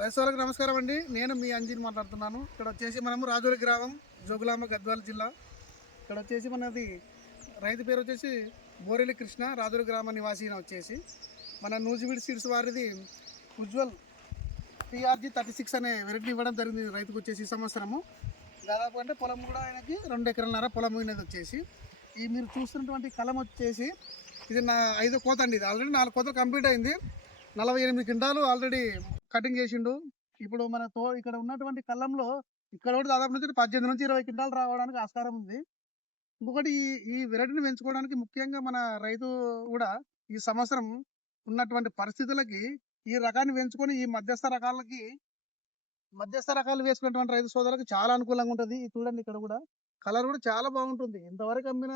రైతులకు నమస్కారం అండి. నేను మీ అంజిని మాట్లాడుతున్నాను. ఇక్కడ వచ్చేసి మనము రాజోలి గ్రామం, జోగులాంబ గద్వాల జిల్లా. ఇక్కడ వచ్చేసి మనది రైతు పేరు వచ్చేసి బోరెల్లి కృష్ణ, రాజోలి గ్రామ నివాసి వచ్చేసి మన నూజివీడ్ సీడ్స్ వారిది ఉజ్వల్ PRG 36 అనే వెరైటీ ఇవ్వడం జరిగింది రైతుకు వచ్చేసి ఈ సంవత్సరము. దాదాపు అంటే పొలం కూడా ఆయనకి 2 ఎకరాలన్నర పొలం అనేది వచ్చేసి ఈ మీరు చూస్తున్నటువంటి కలం వచ్చేసి ఇది నా 5వ కోత అండి. ఇది ఆల్రెడీ 4 కోతలు కంప్లీట్ అయింది. 48 క్వింటాలు ఆల్రెడీ కటింగ్ చేసిండు. ఇప్పుడు మన ఇక్కడ ఉన్నటువంటి కళ్ళంలో ఇక్కడ కూడా దాదాపు నుంచి 18 నుంచి 20 క్వింటాలు రావడానికి ఆస్కారం ఉంది. ఇంకొకటి ఈ ఈ వెరైటీని పెంచుకోవడానికి ముఖ్యంగా మన రైతు కూడా ఈ సంవత్సరం ఉన్నటువంటి పరిస్థితులకి ఈ రకాన్ని పెంచుకొని ఈ మధ్యస్థ రకాలు వేసుకున్నటువంటి రైతు సోదరులకు చాలా అనుకూలంగా ఉంటుంది. చూడండి ఇక్కడ కూడా కలర్ కూడా చాలా బాగుంటుంది. ఇంతవరకు అమ్మిన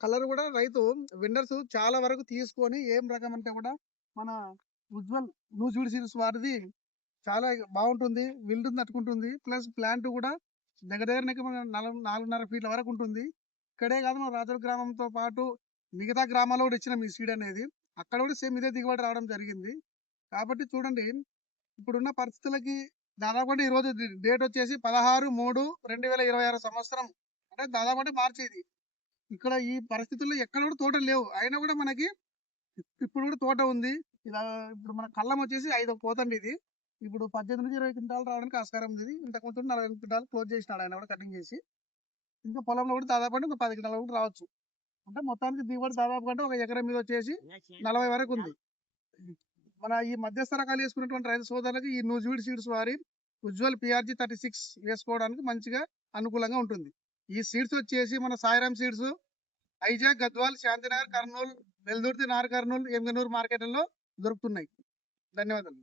కలర్ కూడా రైతు వెండర్స్ చాలా వరకు తీసుకొని ఏం రకం అంటే కూడా మన ఉజ్వల్ నూజివీడ్ సీడ్స్ వారిది చాలా బాగుంటుంది. విల్డ్ తట్టుకుంటుంది. ప్లస్ ప్లాంట్ కూడా దగ్గరకి 4.5 ఫీట్ల వరకు ఉంటుంది. ఇక్కడే కాదు మన రాజోలి గ్రామంతో పాటు మిగతా గ్రామాల్లో కూడా ఇచ్చిన మీ సీడ్ అనేది అక్కడ కూడా సేమ్ ఇదే దిగుబడి రావడం జరిగింది. కాబట్టి చూడండి ఇప్పుడున్న పరిస్థితులకి దాదాపు అంటే ఈరోజు డేట్ వచ్చేసి 16/3/2026 సంవత్సరం. అంటే దాదాపు అంటే మార్చి ఇది. ఇక్కడ ఈ పరిస్థితుల్లో ఎక్కడ కూడా తోటలు లేవు. అయినా కూడా మనకి ఇప్పుడు కూడా తోట ఉంది. ఇలా ఇప్పుడు మన కళ్ళం వచ్చేసి 5వ కోత అండి ఇది. ఇప్పుడు 18 నుంచి 20 క్వింటాలు రావడానికి ఆస్కారం ఉంది. ఇంతకుముందు 48 క్వింటాలు క్లోజ్ చేసినాడు ఆయన కూడా కటింగ్ చేసి. ఇంకా పొలంలో కూడా దాదాపు అంటే ఒక 10 క్వింటాలు కూడా రావచ్చు. అంటే మొత్తానికి దిగుబడి దాదాపు అంటే ఒక ఎకరం మీద వచ్చేసి 40 వరకు ఉంది. మన ఈ మధ్యస్థ రకాలు వేసుకున్నటువంటి రైతు సోదరులకు ఈ నూజివీడ్ సీడ్స్ వారి ఉజ్వల్ PRG 36 వేసుకోవడానికి మంచిగా అనుకూలంగా ఉంటుంది. ఈ సీడ్స్ వచ్చేసి మన సాయిరామ్ సీడ్స్, ఐజాగ్, గద్వాల్, శాంతినగర్, కర్నూలు, వెల్దుర్తి, నార్ కర్నూలు, ఎమ్గనూరు మార్కెట్లలో దొరుకుతున్నాయి. ధన్యవాదాలు.